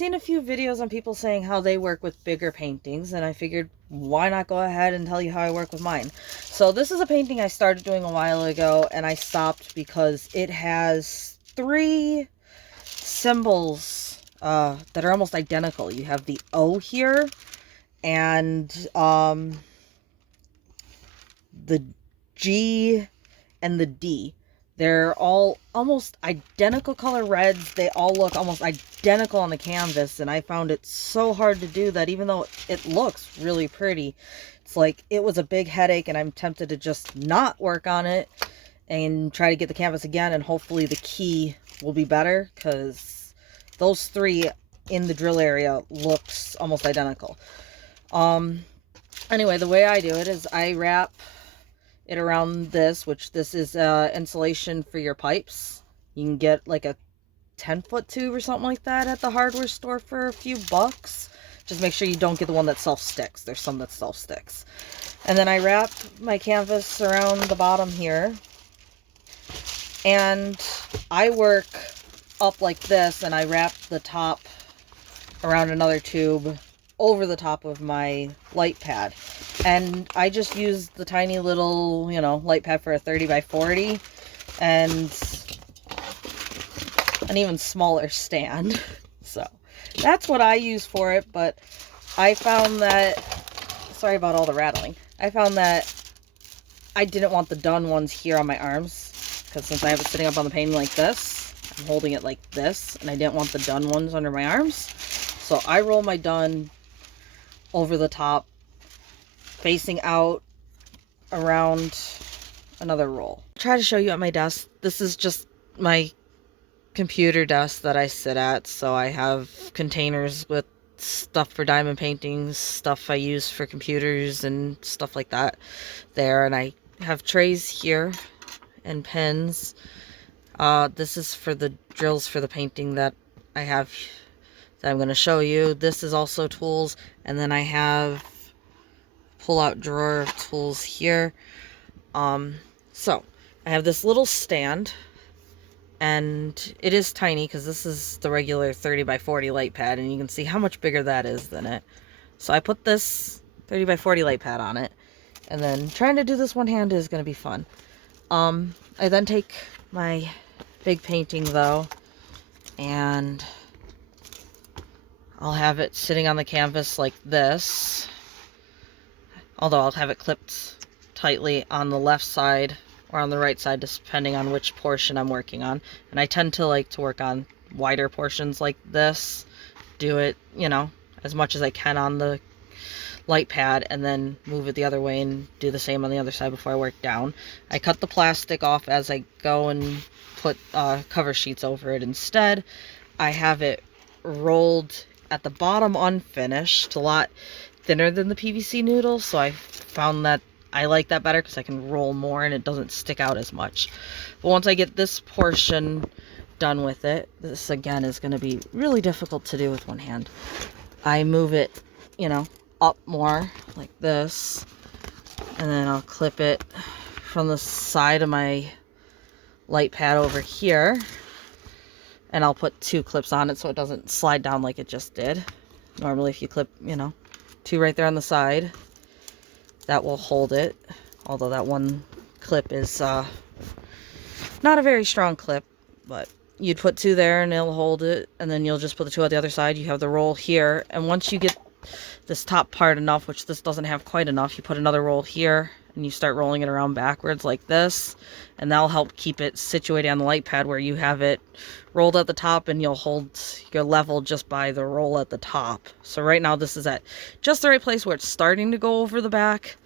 seen a few videos on people saying how they work with bigger paintings, and I figured why not go ahead and tell you how I work with mine. So this is a painting I started doing a while ago, and I stopped because it has three symbols that are almost identical. You have the O here, and the G and the D. They're all almost identical color reds. They all look almost identical on the canvas, and I found it so hard to do that even though it looks really pretty, it's like it was a big headache, and I'm tempted to just not work on it and try to get the canvas again, and hopefully the key will be better, because those three in the drill area looks almost identical. Anyway, the way I do it is I wrap it around this, which this is insulation for your pipes. You can get like a 10-foot tube or something like that at the hardware store for a few bucks. Just make sure you don't get the one that self-sticks. There's some that self-sticks. And then I wrap my canvas around the bottom here, and I work up like this, and I wrap the top around another tube over the top of my light pad. And I just use the tiny little, you know, light pad for a 30 by 40 and an even smaller stand. So that's what I use for it. But I found that, sorry about all the rattling, I found that I didn't want the done ones here on my arms, because since I have it sitting up on the painting like this, I'm holding it like this, and I didn't want the done ones under my arms. So I roll my done over the top, facing out around another roll. I'll try to show you at my desk. This is just my computer desk that I sit at. So I have containers with stuff for diamond paintings, stuff I use for computers and stuff like that there. And I have trays here and pens. This is for the drills for the painting that I have that I'm going to show you. This is also tools, and then I have pull-out drawer of tools here. So I have this little stand, and it is tiny because this is the regular 30 by 40 light pad, and you can see how much bigger that is than it. So I put this 30 by 40 light pad on it, and then trying to do this one-handed is going to be fun. I then take my big painting though, and I'll have it sitting on the canvas like this, although I'll have it clipped tightly on the left side or on the right side, depending on which portion I'm working on. And I tend to like to work on wider portions like this, do it, you know, as much as I can on the light pad, and then move it the other way and do the same on the other side before I work down. I cut the plastic off as I go and put cover sheets over it instead. I have it rolled at the bottom unfinished, a lot thinner than the PVC noodle, so I found that I like that better because I can roll more and it doesn't stick out as much. But once I get this portion done with it, this again is going to be really difficult to do with one hand. I move it, you know, up more like this, and then I'll clip it from the side of my light pad over here, and I'll put two clips on it so it doesn't slide down like it just did. Normally if you clip, you know, two right there on the side, that will hold it, although that one clip is not a very strong clip, but you'd put two there and it'll hold it, and then you'll just put the two on the other side. You have the roll here, and once you get this top part enough, which this doesn't have quite enough, you put another roll here and you start rolling it around backwards like this, and that'll help keep it situated on the light pad where you have it rolled at the top, and you'll hold your level just by the roll at the top. So right now this is at just the right place where it's starting to go over the back,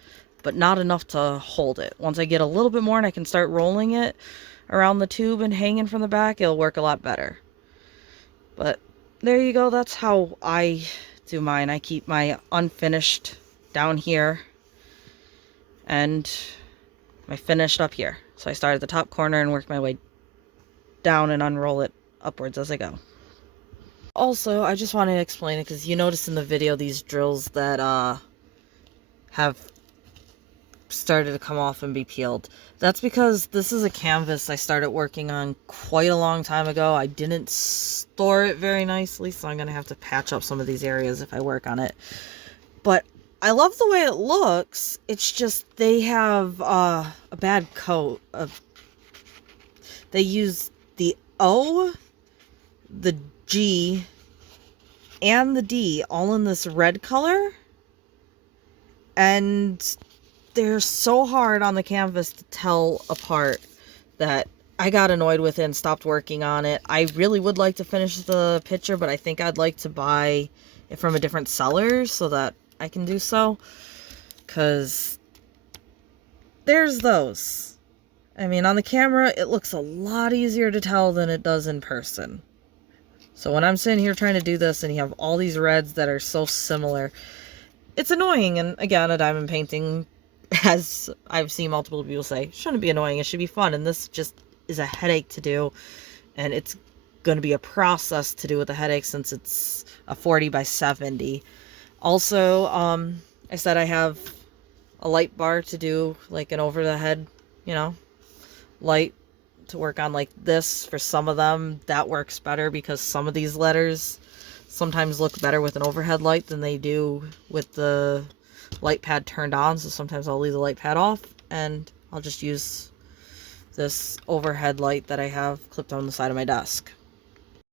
but not enough to hold it. Once I get a little bit more and I can start rolling it around the tube and hanging from the back, it'll work a lot better. But there you go, that's how I do mine. I keep my unfinished down here and my finished up here. So I start at the top corner and work my way down and unroll it upwards as I go. Also, I just wanted to explain it because you notice in the video these drills that have started to come off and be peeled. That's because this is a canvas I started working on quite a long time ago. I didn't store it very nicely, so I'm going to have to patch up some of these areas if I work on it. But I love the way it looks. It's just they have a bad coat of... They use the O, the G, and the D all in this red color. And they're so hard on the canvas to tell apart that I got annoyed with it and stopped working on it. I really would like to finish the picture, but I think I'd like to buy it from a different seller so that I can do so. Because there's those. I mean, on the camera, it looks a lot easier to tell than it does in person. So when I'm sitting here trying to do this and you have all these reds that are so similar, it's annoying. And again, a diamond painting, as I've seen multiple people say, shouldn't be annoying. It should be fun. And this just is a headache to do. And it's going to be a process to do with a headache since it's a 40 by 70. Also, I said I have a light bar to do like an over the head, you know, light to work on like this. For some of them that works better because some of these letters sometimes look better with an overhead light than they do with the light pad turned on. So sometimes I'll leave the light pad off and I'll just use this overhead light that I have clipped on the side of my desk.